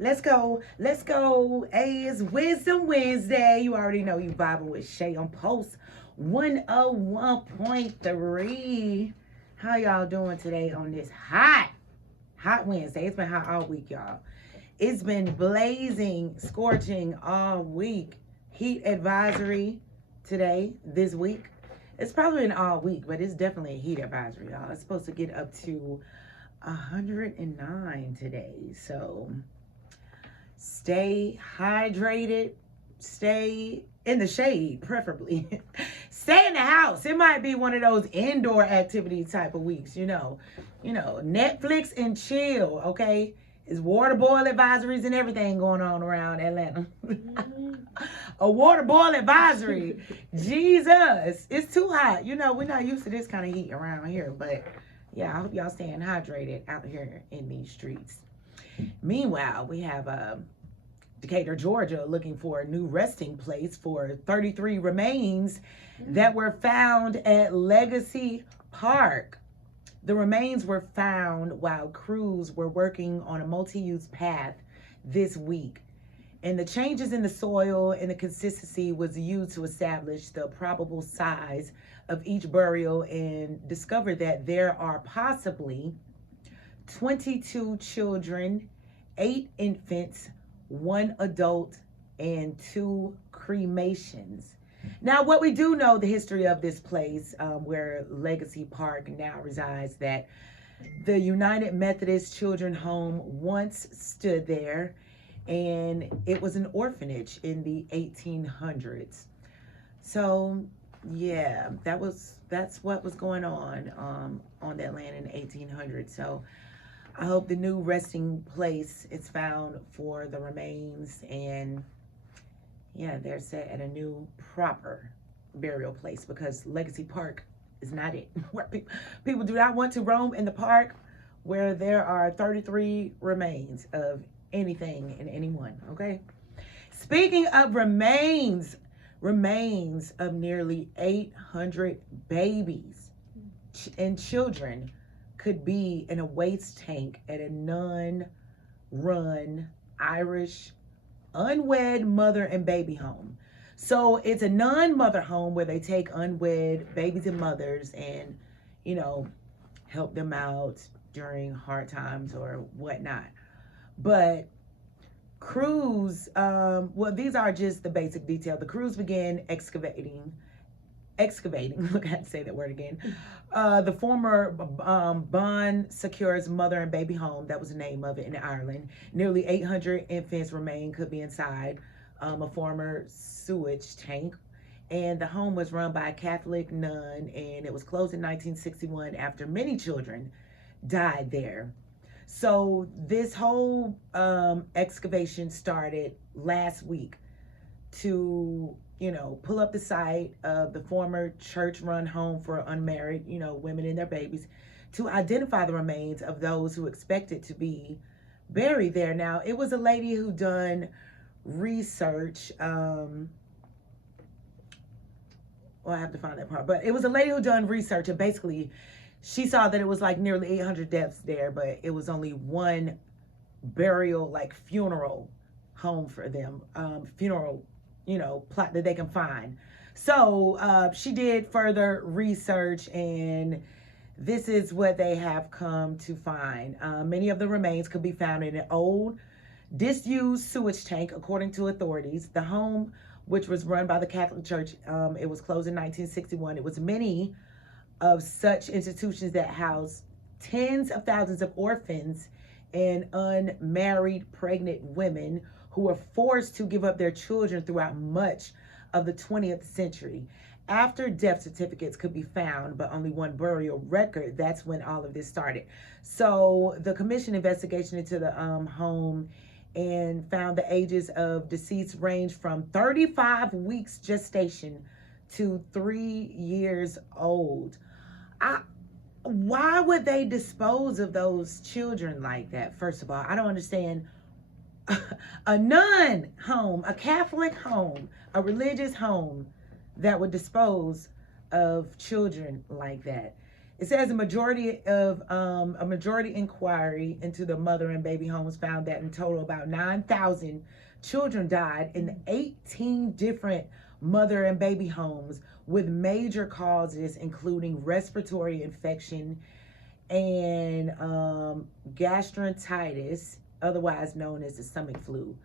Let's go. Let's go. Hey, it's Wisdom Wednesday. You already know you vibing with Shay on Post 101.3. How y'all doing today on this hot Wednesday? It's been hot all week, y'all. It's been blazing, scorching all week. Heat advisory today, this week. It's probably an all week, but it's definitely a heat advisory, y'all. It's supposed to get up to 109 today. So stay hydrated, stay in the shade, preferably. Stay in the house. It might be one of those indoor activity type of weeks, Netflix and chill, okay? It's water boil advisories and everything going on around Atlanta. A water boil advisory. Jesus. It's too hot. We're not used to this kind of heat around here, but yeah, I hope y'all staying hydrated out here in these streets. Meanwhile, we have Decatur, Georgia, looking for a new resting place for 33 remains that were found at Legacy Park. The remains were found while crews were working on a multi-use path this week. And the changes in the soil and the consistency was used to establish the probable size of each burial and discovered that there are possibly 22 children, 8 infants, 1 adult, and 2 cremations. Now, what we do know, the history of this place where Legacy Park now resides, that the United Methodist Children's Home once stood there, and it was an orphanage in the 1800s. So, yeah, that's what was going on that land in the 1800s. So, I hope the new resting place is found for the remains, and yeah, they're set at a new proper burial place, because Legacy Park is not it. Where people do not want to roam in the park where there are 33 remains of anything and anyone, okay? Speaking of remains of nearly 800 babies and children could be in a waste tank at a nun-run Irish unwed mother and baby home. So it's a nun-mother home where they take unwed babies and mothers and, help them out during hard times or whatnot. But crews, these are just the basic detail. The crews began excavating, look, I had to say that word again. The former Bon Secours mother and baby home, that was the name of it, in Ireland. Nearly 800 infants remain could be inside a former sewage tank. And the home was run by a Catholic nun, and it was closed in 1961 after many children died there. So this whole excavation started last week to pull up the site of the former church-run home for unmarried, women and their babies, to identify the remains of those who expected to be buried there. Now, it was a lady who done research. I have to find that part. But it was a lady who done research, and basically, she saw that it was like nearly 800 deaths there, but it was only one burial, like funeral home for them, funeral plot that they can find. So she did further research, and this is what they have come to find. Many of the remains could be found in an old, disused sewage tank, according to authorities. The home, which was run by the Catholic Church, it was closed in 1961. It was many of such institutions that house tens of thousands of orphans and unmarried pregnant women who were forced to give up their children throughout much of the 20th century. After death certificates could be found, but only one burial record, that's when all of this started. So the commission investigation into the home and found the ages of deceased range from 35 weeks gestation to 3 years old. Why would they dispose of those children like that? First of all, I don't understand. A nun home, a Catholic home, a religious home that would dispose of children like that. It says a majority inquiry into the mother and baby homes found that in total about 9,000 children died in the 18 different mother and baby homes, with major causes including respiratory infection and gastroenteritis, otherwise known as the stomach flu.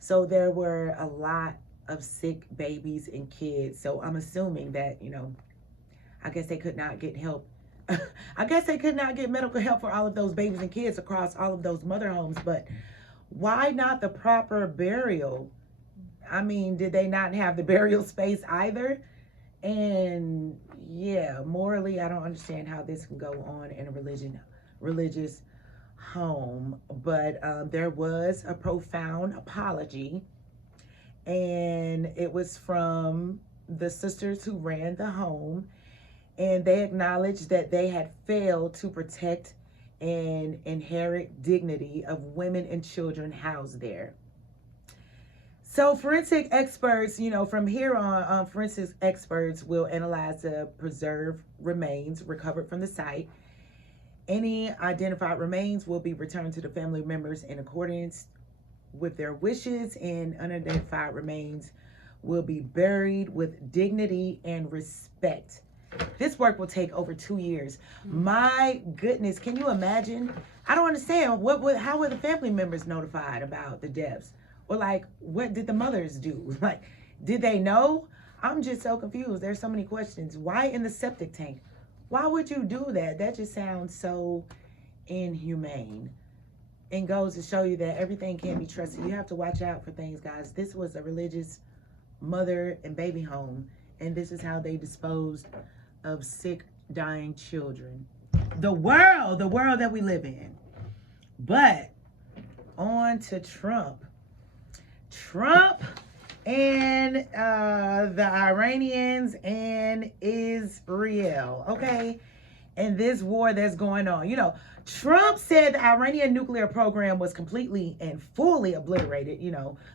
So there were a lot of sick babies and kids. So I'm assuming that, I guess they could not get help. I guess they could not get medical help for all of those babies and kids across all of those mother homes. But why not the proper burial? I mean, did they not have the burial space either? And yeah, morally, I don't understand how this can go on in a religious home. But there was a profound apology, and it was from the sisters who ran the home, and they acknowledged that they had failed to protect and inherit dignity of women and children housed there. So forensic experts, from here on, forensic experts will analyze the preserved remains recovered from the site. Any identified remains will be returned to the family members in accordance with their wishes, and unidentified remains will be buried with dignity and respect. This work will take over 2 years. My goodness, can you imagine? I don't understand. How were the family members notified about the deaths? Or what did the mothers do? Did they know? I'm just so confused. There's so many questions. Why in the septic tank? Why would you do that? That just sounds so inhumane. And goes to show you that everything can't be trusted. You have to watch out for things, guys. This was a religious mother and baby home, and this is how they disposed of sick, dying children. The world that we live in. But on to Trump. Trump and the Iranians and Israel, okay? And this war that's going on. Trump said the Iranian nuclear program was completely and fully obliterated.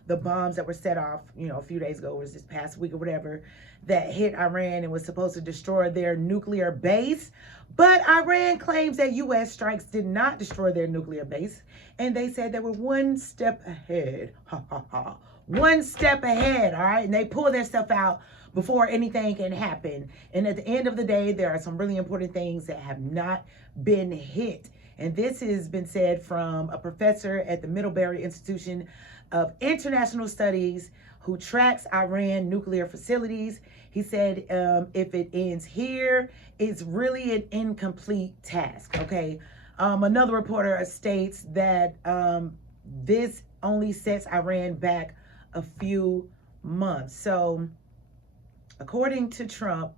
The bombs that were set off, a few days ago, was this past week or whatever, that hit Iran and was supposed to destroy their nuclear base. But Iran claims that U.S. strikes did not destroy their nuclear base. And they said they were one step ahead. Ha, ha, ha. One step ahead, all right? And they pull their stuff out before anything can happen. And at the end of the day, there are some really important things that have not been hit. And this has been said from a professor at the Middlebury Institution of International Studies who tracks Iran nuclear facilities. He said, if it ends here, it's really an incomplete task, okay? Another reporter states that this only sets Iran back a few months. So according to Trump,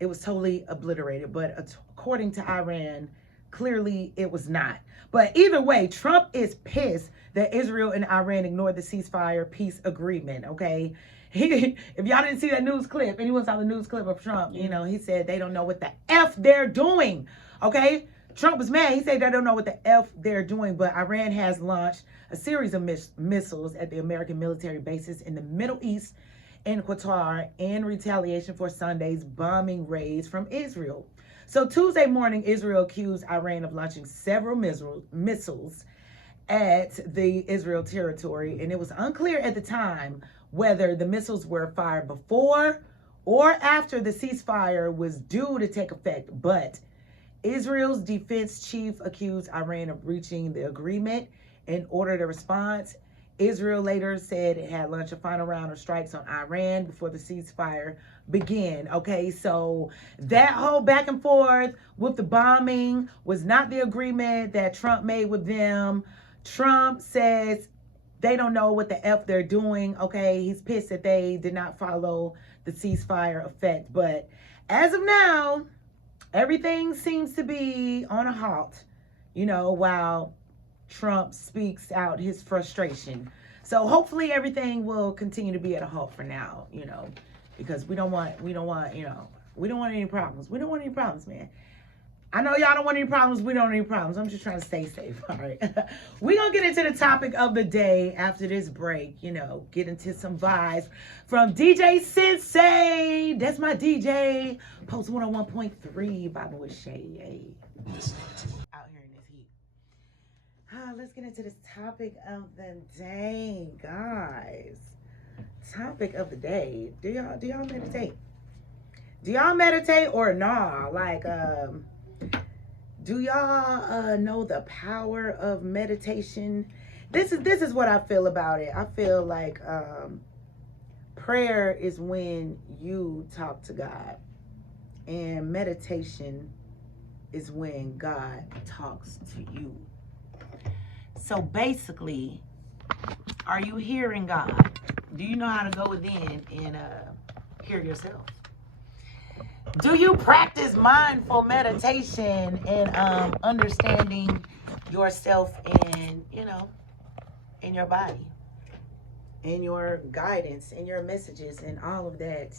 it was totally obliterated, but according to Iran, clearly it was not. But either way, Trump is pissed that Israel and Iran ignored the ceasefire peace agreement, okay? If y'all didn't see that news clip, anyone saw the news clip of Trump, he said they don't know what the F they're doing, okay? Trump was mad. He said they don't know what the F they're doing, but Iran has launched a series of missiles at the American military bases in the Middle East and Qatar in retaliation for Sunday's bombing raids from Israel. So Tuesday morning, Israel accused Iran of launching several missiles at the Israel territory, and it was unclear at the time whether the missiles were fired before or after the ceasefire was due to take effect. But Israel's defense chief accused Iran of breaching the agreement and ordered a response. Israel later said it had launched a final round of strikes on Iran before the ceasefire began. Okay, so that whole back and forth with the bombing was not the agreement that Trump made with them. Trump says they don't know what the F they're doing. Okay, he's pissed that they did not follow the ceasefire effect. But as of now, everything seems to be on a halt, while Trump speaks out his frustration. So hopefully everything will continue to be at a halt for now, because we don't want any problems. We don't want any problems, man. I know y'all don't want any problems. We don't want any problems. I'm just trying to stay safe. All right. We're going to get into the topic of the day after this break. You know, get into some vibes from DJ Sensei. That's my DJ. Post 101.3 Bible with Shay. Out here in this heat. Let's get into this topic of the day, guys. Topic of the day. Do y'all meditate? Do y'all meditate or nah? Like, do y'all know the power of meditation? This is what I feel about it. I feel like prayer is when you talk to God, and meditation is when God talks to you. So basically, are you hearing God? Do you know how to go within and hear yourself? Do you practice mindful meditation and understanding yourself in, in your body, in your guidance, in your messages, and all of that,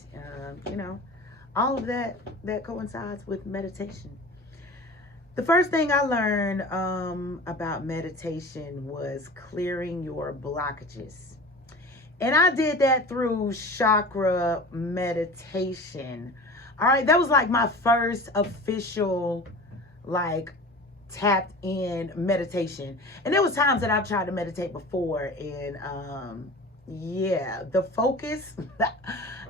all of that coincides with meditation. The first thing I learned about meditation was clearing your blockages. And I did that through chakra meditation. All right, that was like my first official, like, tapped in meditation. And there was times that I've tried to meditate before, and yeah, the focus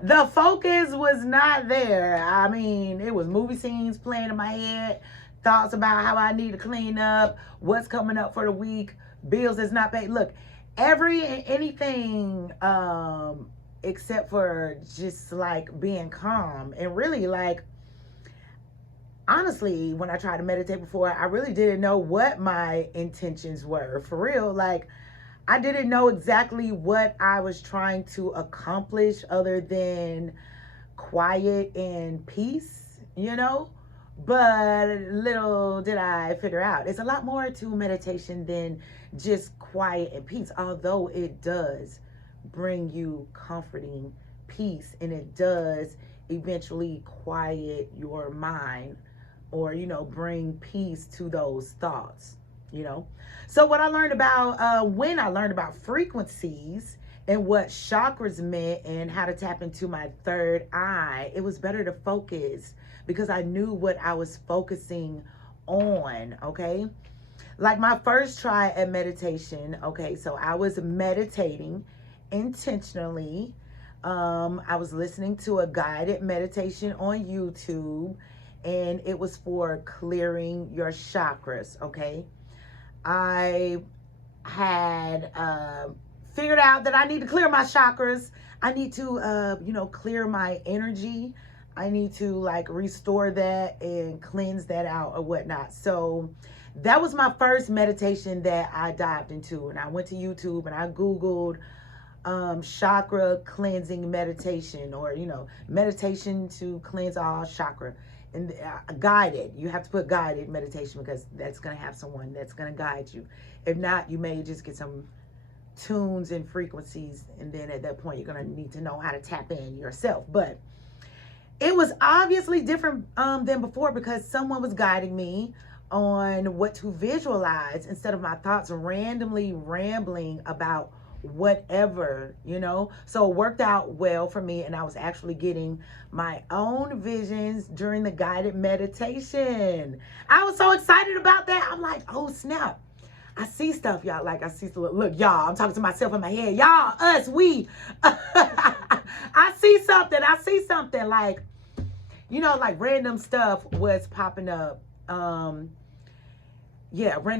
was not there. I mean, it was movie scenes playing in my head, thoughts about how I need to clean up, what's coming up for the week, bills that's not paid. Look, anything except for just like being calm. And really, like, honestly, when I tried to meditate before, I really didn't know what my intentions were. For real, like, I didn't know exactly what I was trying to accomplish other than quiet and peace, But little did I figure out, it's a lot more to meditation than just quiet and peace, although it does bring you comforting peace, and it does eventually quiet your mind, or bring peace to those thoughts. So what I learned about when I learned about frequencies and what chakras meant and how to tap into my third eye, it was better to focus because I knew what I was focusing on. Okay, like my first try at meditation. Okay, so I was meditating intentionally. I was listening to a guided meditation on YouTube, and it was for clearing your chakras. Okay, I had figured out that I need to clear my chakras. I need to clear my energy. I need to like restore that and cleanse that out or whatnot. So that was my first meditation that I dived into, and I went to YouTube and I Googled chakra cleansing meditation, or meditation to cleanse all chakra, and guided. You have to put guided meditation because that's going to have someone that's going to guide you. If not, you may just get some tunes and frequencies, and then at that point you're going to need to know how to tap in yourself. But it was obviously different than before because someone was guiding me on what to visualize instead of my thoughts randomly rambling about whatever, So it worked out well for me, and I was actually getting my own visions during the guided meditation. I was so excited about that. I'm like, oh snap, I see stuff, y'all. Like, I see, look, y'all, I'm talking to myself in my head. Y'all, us, we. I see something like, like random stuff was popping up. Random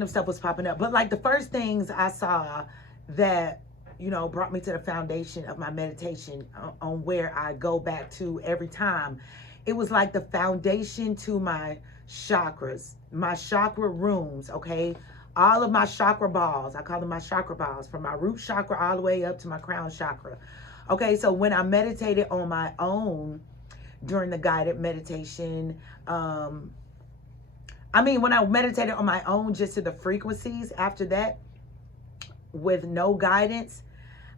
stuff was popping up. But like the first things I saw that, brought me to the foundation of my meditation on where I go back to every time. It was like the foundation to my chakras, my chakra rooms, okay? All of my chakra balls, I call them my chakra balls, from my root chakra all the way up to my crown chakra. Okay, so when I meditated on my own during the guided meditation, when I meditated on my own just to the frequencies after that, with no guidance,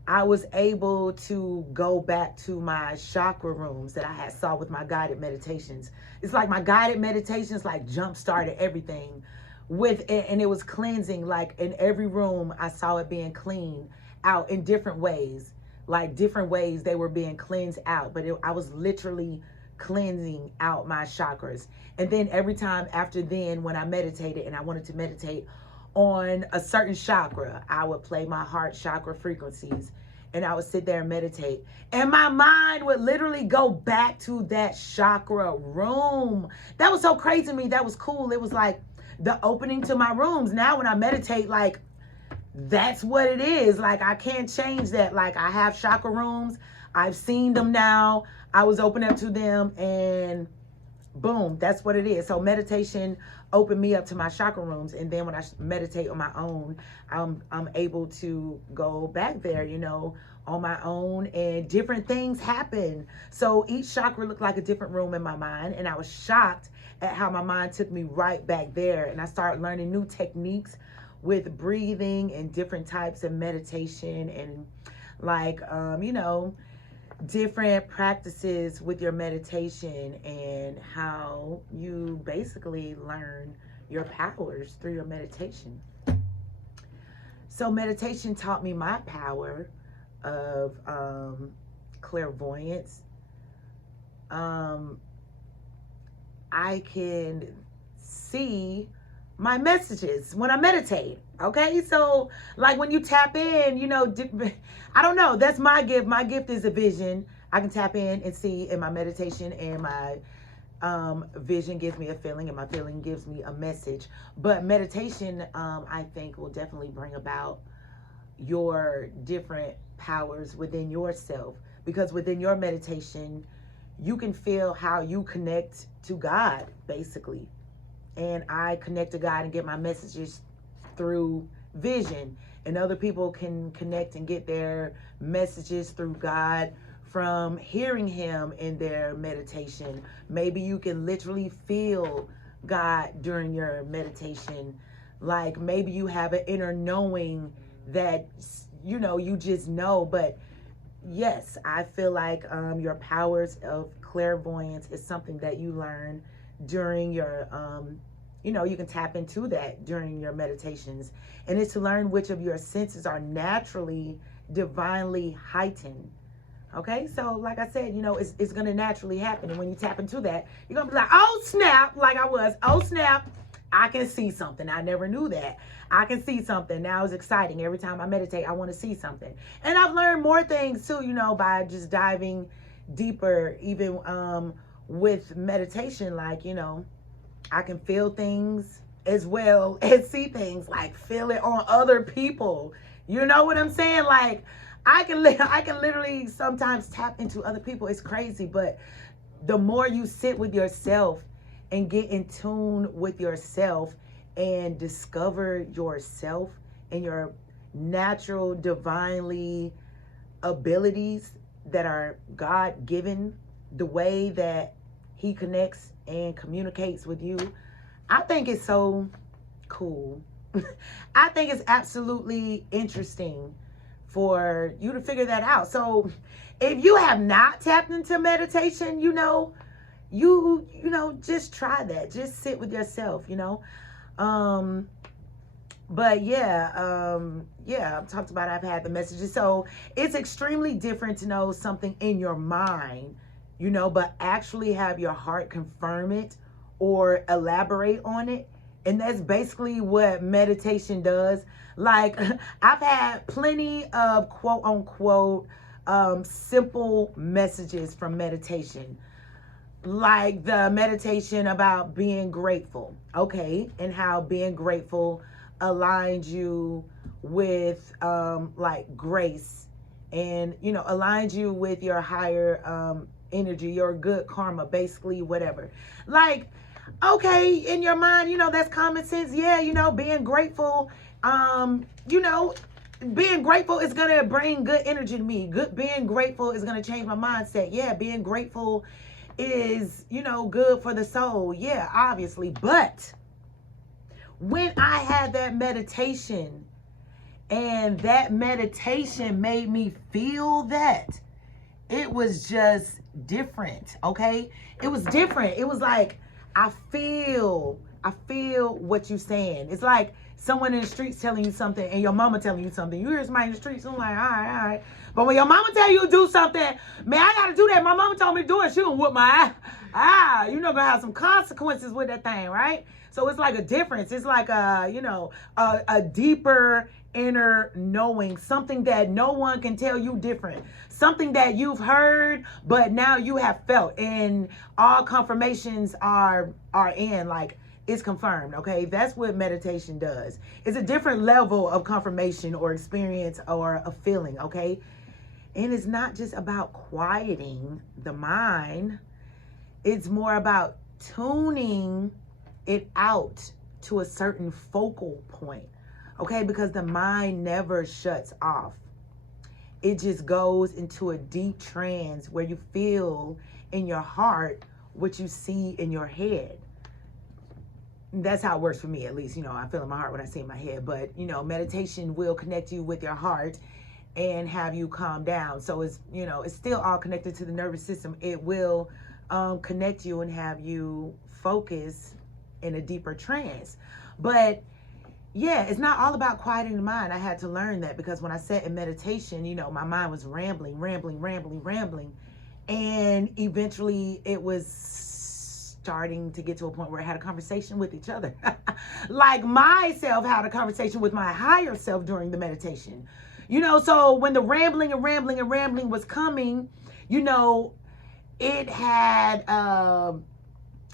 I was able to go back to my chakra rooms that I had saw with my guided meditations. It's like my guided meditations like jump started everything with it, and it was cleansing. Like in every room I saw it being cleaned out in different ways, like different ways they were being cleansed out, but I was literally cleansing out my chakras. And then every time after then, when I meditated and I wanted to meditate on a certain chakra, I would play my heart chakra frequencies and I would sit there and meditate. And my mind would literally go back to that chakra room. That was so crazy to me. That was cool. It was like the opening to my rooms. Now when I meditate, like, that's what it is. Like, I can't change that. Like, I have chakra rooms. I've seen them now. I was open up to them and boom, that's what it is. So meditation opened me up to my chakra rooms, and then when I meditate on my own, I'm able to go back there, you know, on my own, and different things happen. So each chakra looked like a different room in my mind, and I was shocked at how my mind took me right back there. And I started learning new techniques with breathing and different types of meditation, and like you know, different practices with your meditation, and how you basically learn your powers through your meditation. So meditation taught me my power of clairvoyance. I can see my messages when I meditate. Okay, so like when you tap in, you know, I don't know, that's my gift. My gift is a vision. I can tap in and see in my meditation, and my vision gives me a feeling, and my feeling gives me a message. But meditation, I think, will definitely bring about your different powers within yourself, because within your meditation, you can feel how you connect to God, basically. And I connect to God and get my messages through vision, and other people can connect and get their messages through God from hearing him in their meditation. Maybe you can literally feel God during your meditation. Like maybe you have an inner knowing that, you know, you just know. But yes, I feel like your powers of clairvoyance is something that you learn during your you know, you can tap into that during your meditations. And it's to learn which of your senses are naturally, divinely heightened. Okay, so like I said, you know, it's going to naturally happen. And when you tap into that, you're going to be like, oh, snap, like I was. Oh, snap, I can see something. I never knew that. I can see something. Now it's exciting. Every time I meditate, I want to see something. And I've learned more things, too, you know, by just diving deeper, even with meditation, like, you know, I can feel things as well as see things, like feel it on other people. You know what I'm saying? Like I can literally sometimes tap into other people. It's crazy, but the more you sit with yourself and get in tune with yourself and discover yourself and your natural divinely abilities that are God-given, the way that he connects and communicates with you, I think it's so cool. I think it's absolutely interesting for you to figure that out. So if you have not tapped into meditation, you know, you know, just try that. Just sit with yourself, you know. But yeah, I've talked about, I've had the messages. So it's extremely different to know something in your mind, you know, but actually have your heart confirm it or elaborate on it. And that's basically what meditation does. Like I've had plenty of quote unquote simple messages from meditation, like the meditation about being grateful. Okay, and how being grateful aligns you with like grace, and you know, aligns you with your higher energy, your good karma, basically, whatever. Like, okay, in your mind, you know, that's common sense. Yeah, you know, being grateful, you know, being grateful is gonna bring good energy to me. Being grateful is gonna change my mindset. Yeah, being grateful is, you know, good for the soul. Yeah, obviously. But when I had that meditation And that meditation made me feel that. It was just different, okay? It was different. It was like, I feel what you're saying. It's like someone in the streets telling you something and your mama telling you something. You hear somebody in the streets, I'm like, all right. But when your mama tell you to do something, man, I gotta do that. My mama told me to do it. She gonna whoop my ass. You're not gonna have some consequences with that thing, right? So it's like a difference. It's like a deeper inner knowing, something that no one can tell you different, something that you've heard but now you have felt, and all confirmations are in, like, it's confirmed. Okay, that's what meditation does. It's a different level of confirmation or experience or a feeling. Okay, and it's not just about quieting the mind, it's more about tuning it out to a certain focal point. Okay, because the mind never shuts off. It just goes into a deep trance where you feel in your heart what you see in your head. That's how it works for me, at least. I feel in my heart when I see in my head. But, meditation will connect you with your heart and have you calm down. So it's still all connected to the nervous system. It will connect you and have you focus in a deeper trance. But yeah, it's not all about quieting the mind. I had to learn that, because when I sat in meditation, my mind was rambling. And eventually it was starting to get to a point where I had a conversation with each other. Like myself had a conversation with my higher self during the meditation. So when the rambling was coming, it had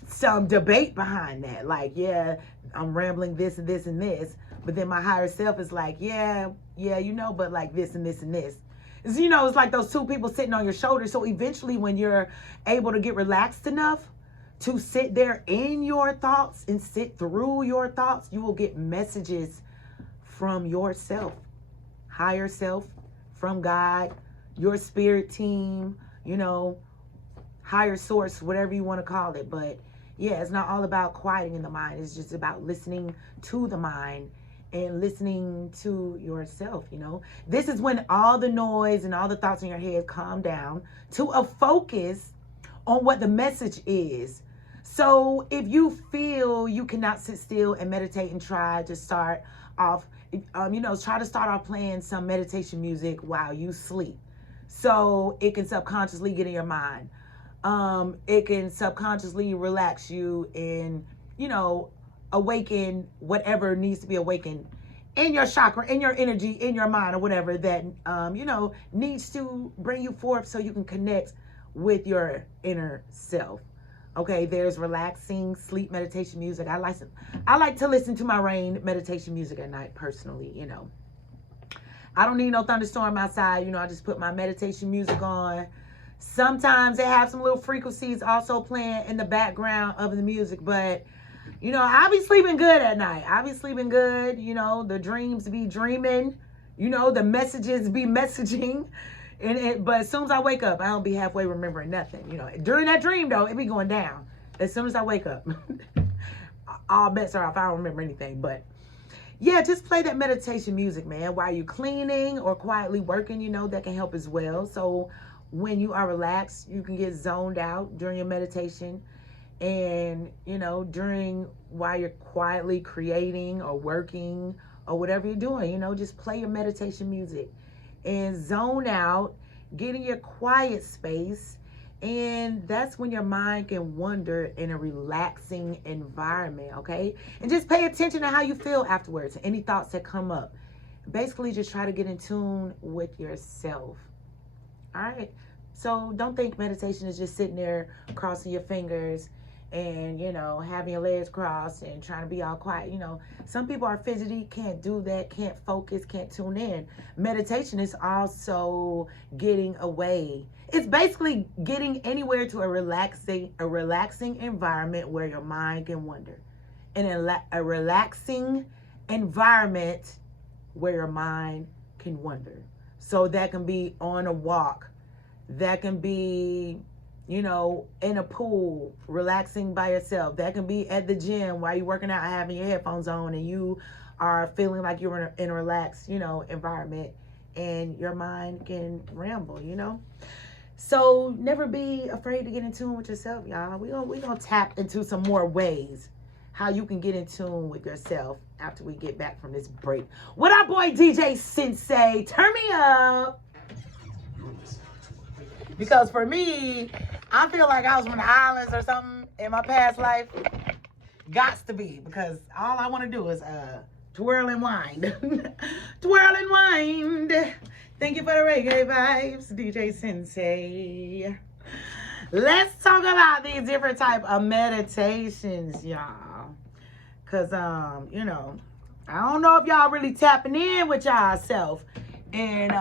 some debate behind that. Like, yeah, I'm rambling this and this and this. But then my higher self is like, yeah, but like this and this and this. It's, it's like those two people sitting on your shoulder. So eventually when you're able to get relaxed enough to sit there in your thoughts and sit through your thoughts, you will get messages from yourself, higher self, from God, your spirit team, higher source, whatever you want to call it. But yeah, it's not all about quieting the mind. It's just about listening to the mind and listening to yourself. This is when all the noise and all the thoughts in your head calm down to a focus on what the message is. So if you feel you cannot sit still and meditate and try to start off, try to start off playing some meditation music while you sleep, so it can subconsciously get in your mind. It can subconsciously relax you and, awaken whatever needs to be awakened in your chakra, in your energy, in your mind, or whatever that, needs to bring you forth so you can connect with your inner self. Okay, there's relaxing sleep meditation music. I like to listen to my rain meditation music at night personally. I don't need no thunderstorm outside. I just put my meditation music on. Sometimes they have some little frequencies also playing in the background of the music, but I'll be sleeping good at night. I'll be sleeping good. The dreams be dreaming. The messages be messaging. But as soon as I wake up, I don't be halfway remembering nothing. During that dream though, it be going down. As soon as I wake up, all bets are off. I don't remember anything. But yeah, just play that meditation music, man, while you're cleaning or quietly working. That can help as well. So when you are relaxed, you can get zoned out during your meditation. And while you're quietly creating or working or whatever you're doing, just play your meditation music and zone out, get in your quiet space. And that's when your mind can wander in a relaxing environment. Okay, and just pay attention to how you feel afterwards, any thoughts that come up. Basically just try to get in tune with yourself. All right, so don't think meditation is just sitting there crossing your fingers and having your legs crossed and trying to be all quiet. Some people are fidgety, can't do that, can't focus, can't tune in. Meditation is also getting away. It's basically getting anywhere to a relaxing environment where your mind can wander. In a relaxing environment where your mind can wander. So that can be on a walk, that can be in a pool, relaxing by yourself. That can be at the gym while you're working out, having your headphones on and you are feeling like you're in a relaxed, environment, and your mind can ramble, So never be afraid to get in tune with yourself, y'all. We gonna tap into some more ways how you can get in tune with yourself after we get back from this break. What up, boy DJ Sensei? Turn me up. Because for me, I feel like I was from the islands or something in my past life. Gots to be, because all I want to do is twirl and wind. Twirl and wind. Thank you for the reggae vibes, DJ Sensei. Let's talk about these different type of meditations, y'all. Because, I don't know if y'all really tapping in with y'all self and,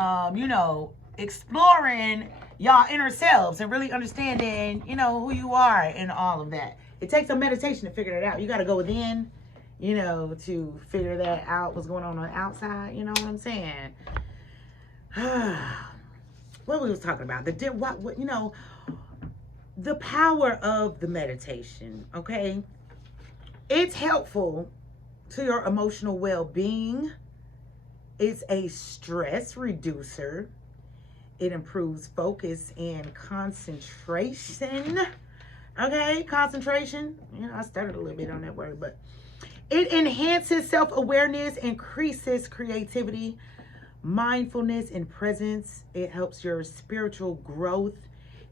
exploring y'all inner selves and really understanding, who you are and all of that. It takes a meditation to figure it out. You got to go within, to figure that out, what's going on the outside. You know what I'm saying? What we was talking about, the power of the meditation, okay? It's helpful to your emotional well-being. It's a stress reducer. It improves focus and concentration. Okay, concentration. I stuttered a little bit on that word, but it enhances self-awareness, increases creativity, mindfulness, and presence. It helps your spiritual growth,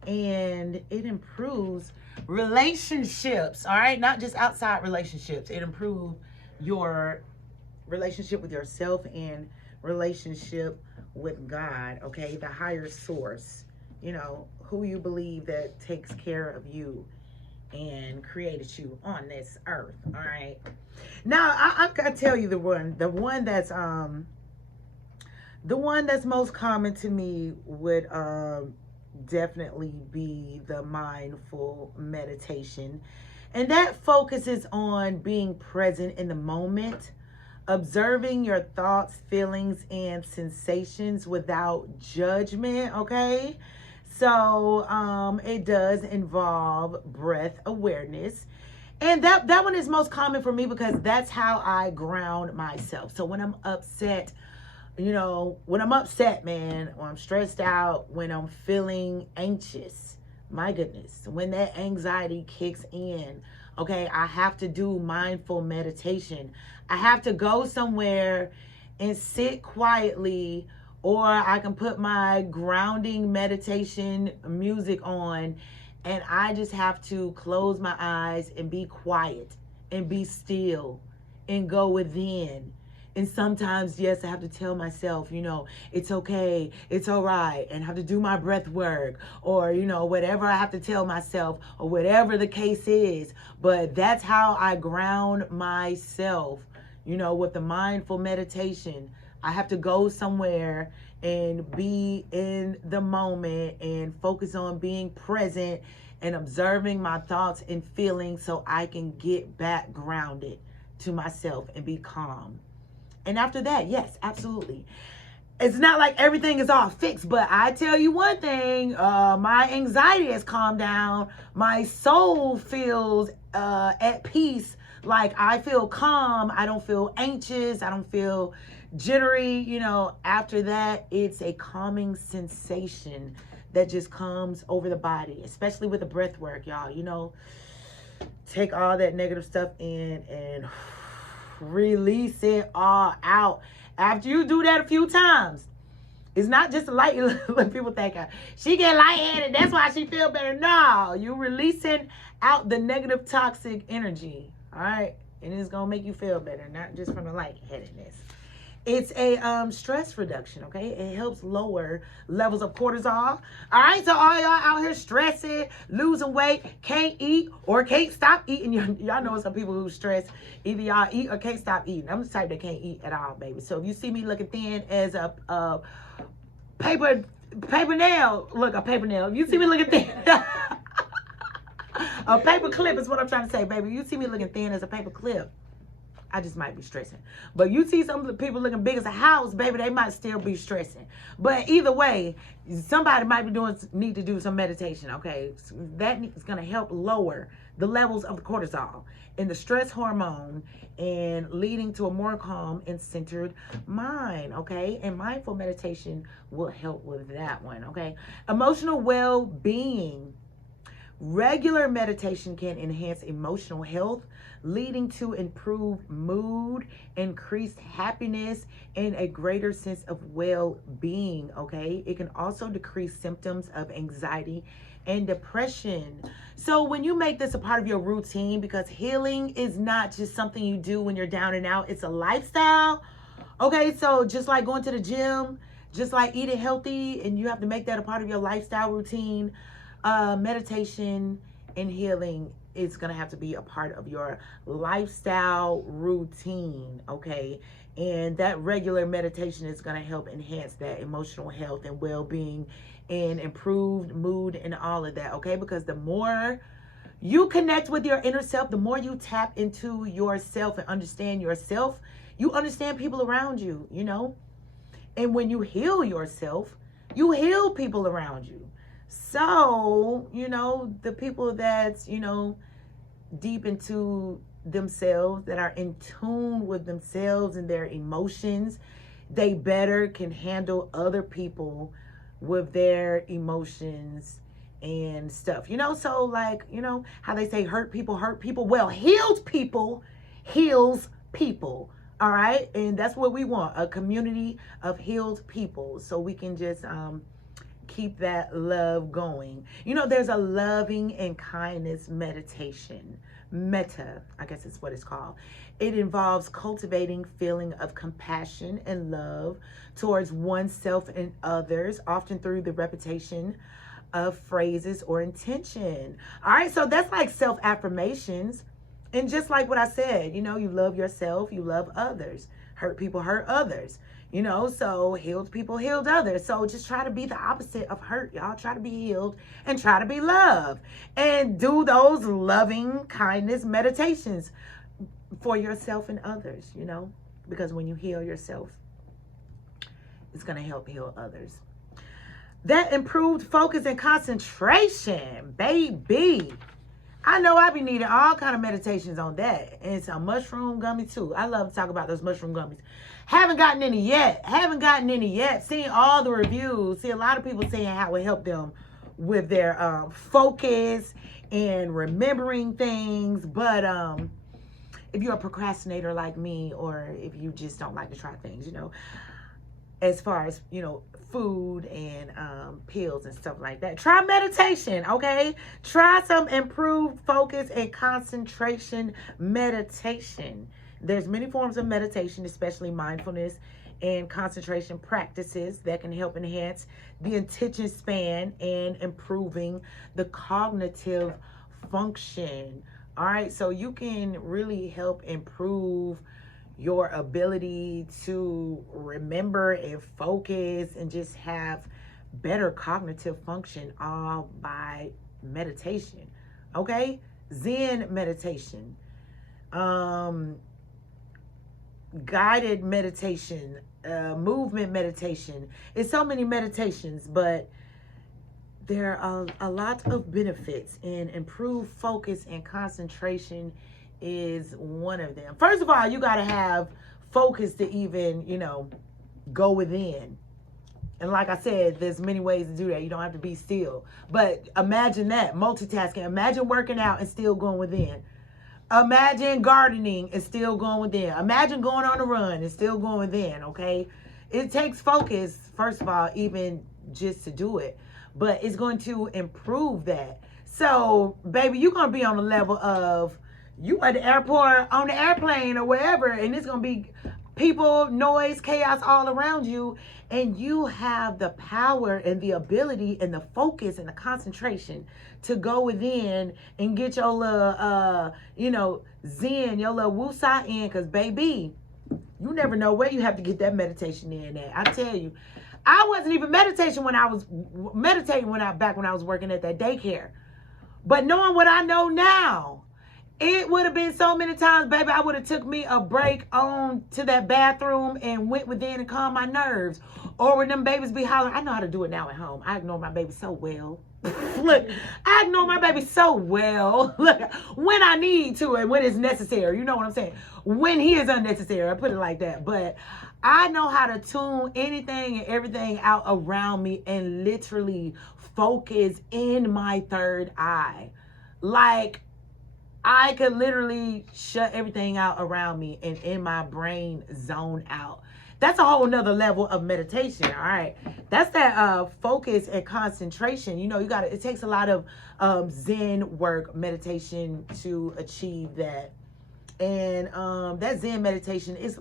and it improves relationships, all right? Not just outside relationships. It improves your relationship with yourself and relationship with God, okay? The higher source, who you believe that takes care of you and created you on this earth, all right? Now, I'm gonna tell you the one that's most common to me would definitely be the mindful meditation. And that focuses on being present in the moment, observing your thoughts, feelings, and sensations without judgment, okay? So it does involve breath awareness. And that one is most common for me because that's how I ground myself. So when I'm upset, when I'm stressed out, when I'm feeling anxious, my goodness, when that anxiety kicks in, okay, I have to do mindful meditation. I have to go somewhere and sit quietly, or I can put my grounding meditation music on, and I just have to close my eyes and be quiet and be still and go within. And sometimes, yes, I have to tell myself, it's okay, it's all right, and I have to do my breath work, or, whatever I have to tell myself, or whatever the case is. But that's how I ground myself, with the mindful meditation. I have to go somewhere and be in the moment and focus on being present and observing my thoughts and feelings so I can get back grounded to myself and be calm. And after that, yes, absolutely. It's not like everything is all fixed, but I tell you one thing, my anxiety has calmed down. My soul feels at peace. Like I feel calm. I don't feel anxious. I don't feel jittery. After that, it's a calming sensation that just comes over the body, especially with the breath work, y'all. Take all that negative stuff in and release it all out. After you do that a few times, it's not just light. People think she get lightheaded, that's why she feel better. No, you releasing out the negative toxic energy, all right? And it's gonna make you feel better, not just from the lightheadedness. It's a stress reduction, okay? It helps lower levels of cortisol. All right, so all y'all out here stressing, losing weight, can't eat or can't stop eating. Y'all know some people who stress, either y'all eat or can't stop eating. I'm the type that can't eat at all, baby. So if you see me looking thin as a paper nail, look, a paper nail. If you see me looking thin, a paper clip is what I'm trying to say, baby. You see me looking thin as a paper clip, I just might be stressing. But you see some of the people looking big as a house, baby, they might still be stressing. But either way, somebody might be need to do some meditation, okay? So that is going to help lower the levels of the cortisol and the stress hormone, and leading to a more calm and centered mind, okay? And mindful meditation will help with that one, okay? Emotional well-being. Regular meditation can enhance emotional health, leading to improved mood, increased happiness, and a greater sense of well-being, okay? It can also decrease symptoms of anxiety and depression. So when you make this a part of your routine, because healing is not just something you do when you're down and out, it's a lifestyle, okay? So just like going to the gym, just like eating healthy, and you have to make that a part of your lifestyle routine, meditation and healing is going to have to be a part of your lifestyle routine, okay? And that regular meditation is going to help enhance that emotional health and well-being and improved mood and all of that, okay? Because the more you connect with your inner self, the more you tap into yourself and understand yourself, you understand people around you, you know? And when you heal yourself, you heal people around you. So, you know, the people that's, you know, deep into themselves, that are in tune with themselves and their emotions, they better can handle other people with their emotions and stuff, you know? So like, you know how they say hurt people hurt people? Well, healed people heals people, all right? And that's what we want, a community of healed people, so we can just keep that love going. You know, there's a loving and kindness meditation. Metta, I guess it's what it's called. It involves cultivating feeling of compassion and love towards oneself and others, often through the repetition of phrases or intention. All right, so that's like self-affirmations. And just like what I said, you know, you love yourself, you love others. Hurt people hurt others. You know, so healed people healed others. So just try to be the opposite of hurt, y'all. Try to be healed and try to be loved. And do those loving kindness meditations for yourself and others, you know. Because when you heal yourself, it's going to help heal others. That improved focus and concentration, baby. I know I be needing all kind of meditations on that. And some mushroom gummy too. I love to talk about those mushroom gummies. Haven't gotten any yet. Seeing all the reviews. See a lot of people saying how it helped them with their focus and remembering things. But if you're a procrastinator like me, or if you just don't like to try things, you know, as far as, you know, food and pills and stuff like that, try meditation, okay? Try some improved focus and concentration meditation. There's many forms of meditation, especially mindfulness and concentration practices that can help enhance the attention span and improving the cognitive function. All right, so you can really help improve your ability to remember and focus and just have better cognitive function all by meditation, okay? Zen meditation, guided meditation, movement meditation. It's so many meditations, but there are a lot of benefits, and improved focus and concentration is one of them. First of all, you got to have focus to even, you know, go within. And like I said, there's many ways to do that. You don't have to be still. But imagine that, multitasking. Imagine working out and still going within. Imagine gardening and still going within. Imagine going on a run and still going within, okay? It takes focus, first of all, even just to do it. But it's going to improve that. So, baby, you're going to be on the level of you at the airport, on the airplane or wherever, and it's going to be people, noise, chaos all around you, and you have the power and the ability and the focus and the concentration to go within and get your little, you know, zen, your little woosah in, because, baby, you never know where you have to get that meditation in at. I tell you, I wasn't even meditating when I was working at that daycare. But knowing what I know now, it would have been so many times, baby, I would have took me a break on to that bathroom and went within and calmed my nerves. Or when them babies be hollering, I know how to do it now at home. I ignore my baby so well. Look, I know my baby so well. Look, when I need to and when it's necessary. You know what I'm saying? When he is unnecessary, I put it like that. But I know how to tune anything and everything out around me and literally focus in my third eye. Like, I could literally shut everything out around me and in my brain zone out. That's a whole nother level of meditation. All right. That's that focus and concentration. You know, it takes a lot of Zen work, meditation to achieve that. And that Zen meditation is,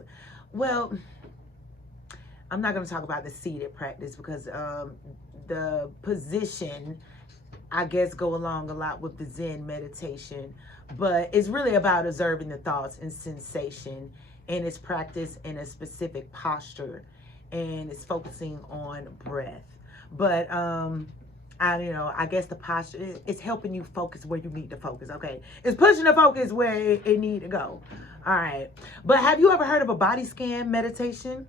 well, I'm not going to talk about the seated practice because the position, I guess, go along a lot with the Zen meditation. But it's really about observing the thoughts and sensation, and it's practice in a specific posture, and it's focusing on breath. But I guess the posture is helping you focus where you need to focus. Okay, it's pushing the focus where it need to go. All right. But have you ever heard of a body scan meditation?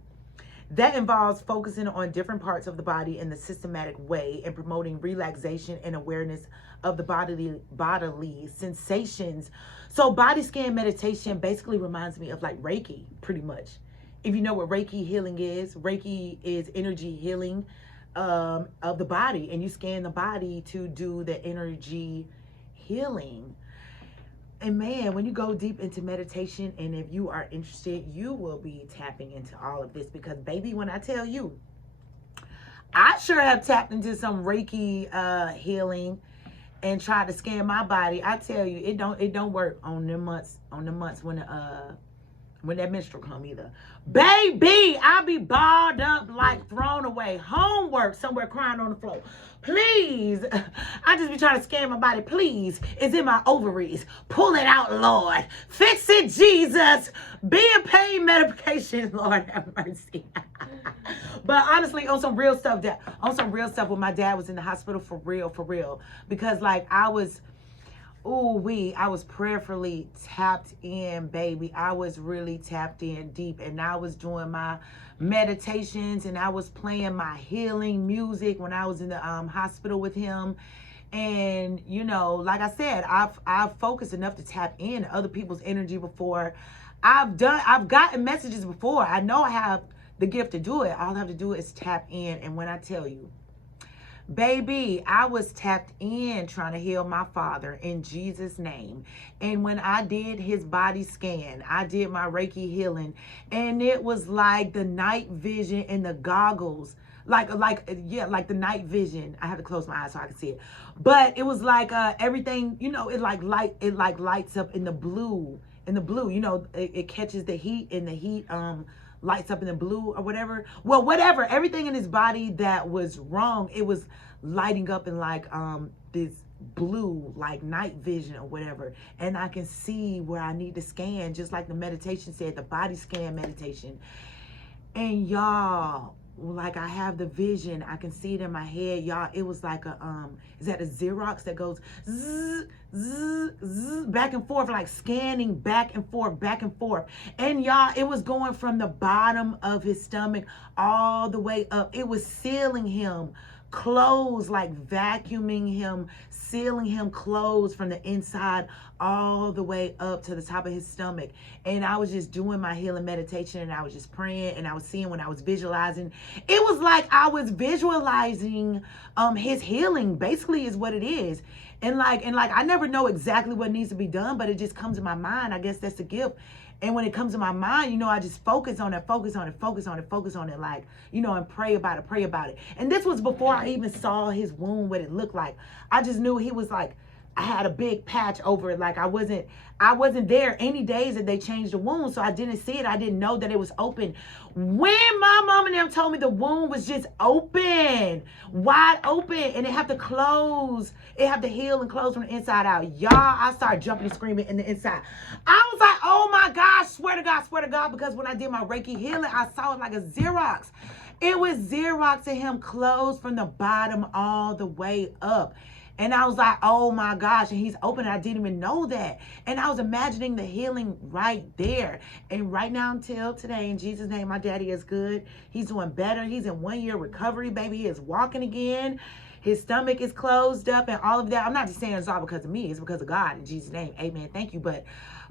That involves focusing on different parts of the body in a systematic way and promoting relaxation and awareness of the bodily sensations. So body scan meditation basically reminds me of like Reiki, pretty much. If you know what Reiki healing is energy healing of the body, and you scan the body to do the energy healing. And man, when you go deep into meditation, and if you are interested, you will be tapping into all of this, because baby, when I tell you, I sure have tapped into some Reiki healing and tried to scan my body. I tell you, it don't work on the months when that menstrual come either. Baby, I'll be balled up like thrown away. Homework somewhere crying on the floor. Please, I just be trying to scan my body. Please, it's in my ovaries. Pull it out, Lord. Fix it, Jesus. Be in pain medication, Lord have mercy. But honestly, on some real stuff when my dad was in the hospital, for real. Because like I was prayerfully tapped in, baby. I was really tapped in deep, and I was doing my meditations, and I was playing my healing music when I was in the hospital with him. And you know, like I said, I've focused enough to tap in other people's energy before. I've gotten messages before. I know I have the gift to do it. All I have to do is tap in. And when I tell you, baby, I was tapped in trying to heal my father in Jesus' name. And when I did his body scan, I did my Reiki healing, and it was like the night vision and the goggles, like the night vision. I have to close my eyes so I can see it. But it was like everything, you know, it lights up in the blue. You know, it catches the heat, and the heat lights up in the blue or whatever. Well, whatever. Everything in his body that was wrong, it was lighting up in like this blue, like night vision or whatever. And I can see where I need to scan, just like the meditation said, the body scan meditation. And y'all, like I have the vision, I can see it in my head, y'all. It was like is that a Xerox that goes zzz, zzz, zzz, back and forth, like scanning back and forth. And y'all, it was going from the bottom of his stomach all the way up. It was sealing him closed, like vacuuming him, sealing him closed from the inside all the way up to the top of his stomach. And I was just doing my healing meditation, and I was just praying, and I was seeing when I was visualizing. It was like I was visualizing his healing, basically, is what it is. And like I never know exactly what needs to be done, but it just comes to my mind. I guess that's the gift. And when it comes to my mind, you know, I just focus on it, like, you know, and pray about it. And this was before I even saw his wound, what it looked like. I just knew he was like, I had a big patch over it. Like I wasn't there any days that they changed the wound, so I didn't see it. I didn't know that it was open. When my mom and them told me the wound was just open, wide open, and it have to close, it have to heal and close from the inside out. Y'all, I started jumping and screaming in the inside. I was like, oh my gosh, swear to God, because when I did my Reiki healing, I saw it like a Xerox. It was Xerox to him closed from the bottom all the way up. And I was like, oh my gosh. And he's open. I didn't even know that. And I was imagining the healing right there. And right now until today, in Jesus' name, my daddy is good. He's doing better. He's in 1 year recovery, baby. He is walking again. His stomach is closed up and all of that. I'm not just saying it's all because of me. It's because of God. In Jesus' name, amen. Thank you. But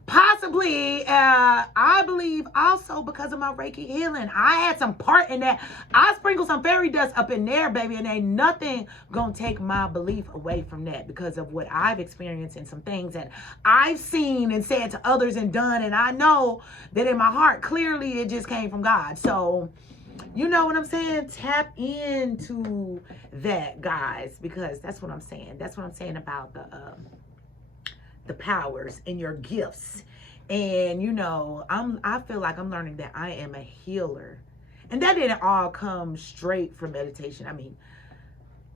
possibly, I believe also because of my Reiki healing. I had some part in that. I sprinkled some fairy dust up in there, baby, and ain't nothing gonna take my belief away from that because of what I've experienced and some things that I've seen and said to others and done. And I know that in my heart, clearly it just came from God. So, you know what I'm saying? Tap into that, guys, because that's what I'm saying. That's what I'm saying about the powers and your gifts. And you know, I feel like I'm learning that I am a healer. And that didn't all come straight from meditation.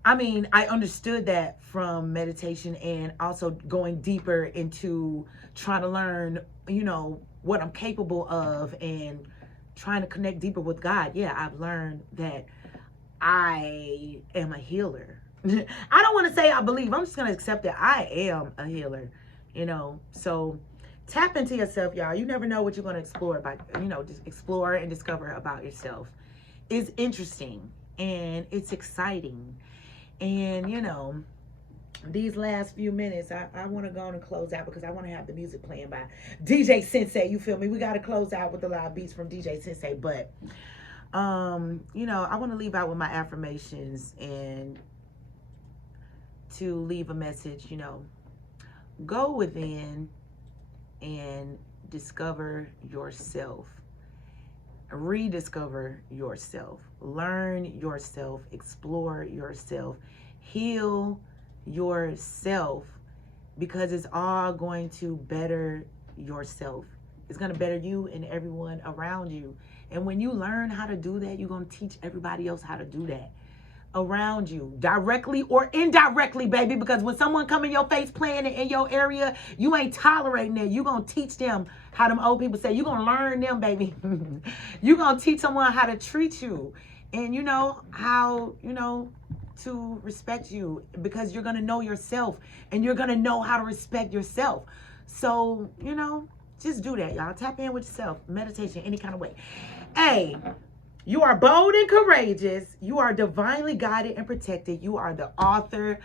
I mean, I understood that from meditation and also going deeper into trying to learn, you know, what I'm capable of and trying to connect deeper with God. Yeah, I've learned that I am a healer. I don't want to say I believe. I'm just going to accept that I am a healer, you know. So tap into yourself, y'all. You never know what you're going to explore about, you know, just explore and discover about yourself. It's interesting and it's exciting. And, you know, these last few minutes, I want to go on and close out because I want to have the music playing by DJ Sensei. You feel me? We got to close out with a lot of beats from DJ Sensei. But, you know, I want to leave out with my affirmations and to leave a message, you know, go within and discover yourself. Rediscover yourself. Learn yourself. Explore yourself. Heal yourself, because it's all going to better yourself. It's going to better you and everyone around you. And when you learn how to do that, you're going to teach everybody else how to do that around you, directly or indirectly, baby. Because when someone come in your face playing it in your area, you ain't tolerating that. You're going to teach them how them old people say. You're going to learn them, baby. You're going to teach someone how to treat you. And you know how, you know, to respect you, because you're going to know yourself and you're going to know how to respect yourself. So, you know, just do that, y'all. Tap in with yourself. Meditation, any kind of way. Hey, you are bold and courageous. You are divinely guided and protected. You are the author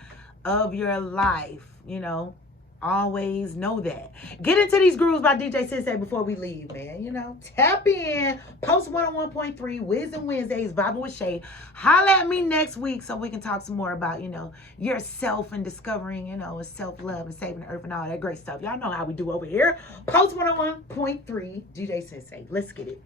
of your life. You know, always know that. Get into these grooves by DJ Sensei before we leave, man. You know, tap in. Post 101.3 Wisdom Wednesdays, Bible with Shay. Holla at me next week so we can talk some more about, you know, yourself and discovering, you know, self-love and saving the earth and all that great stuff. Y'all know how we do over here. Post 101.3 DJ Sensei. Let's get it.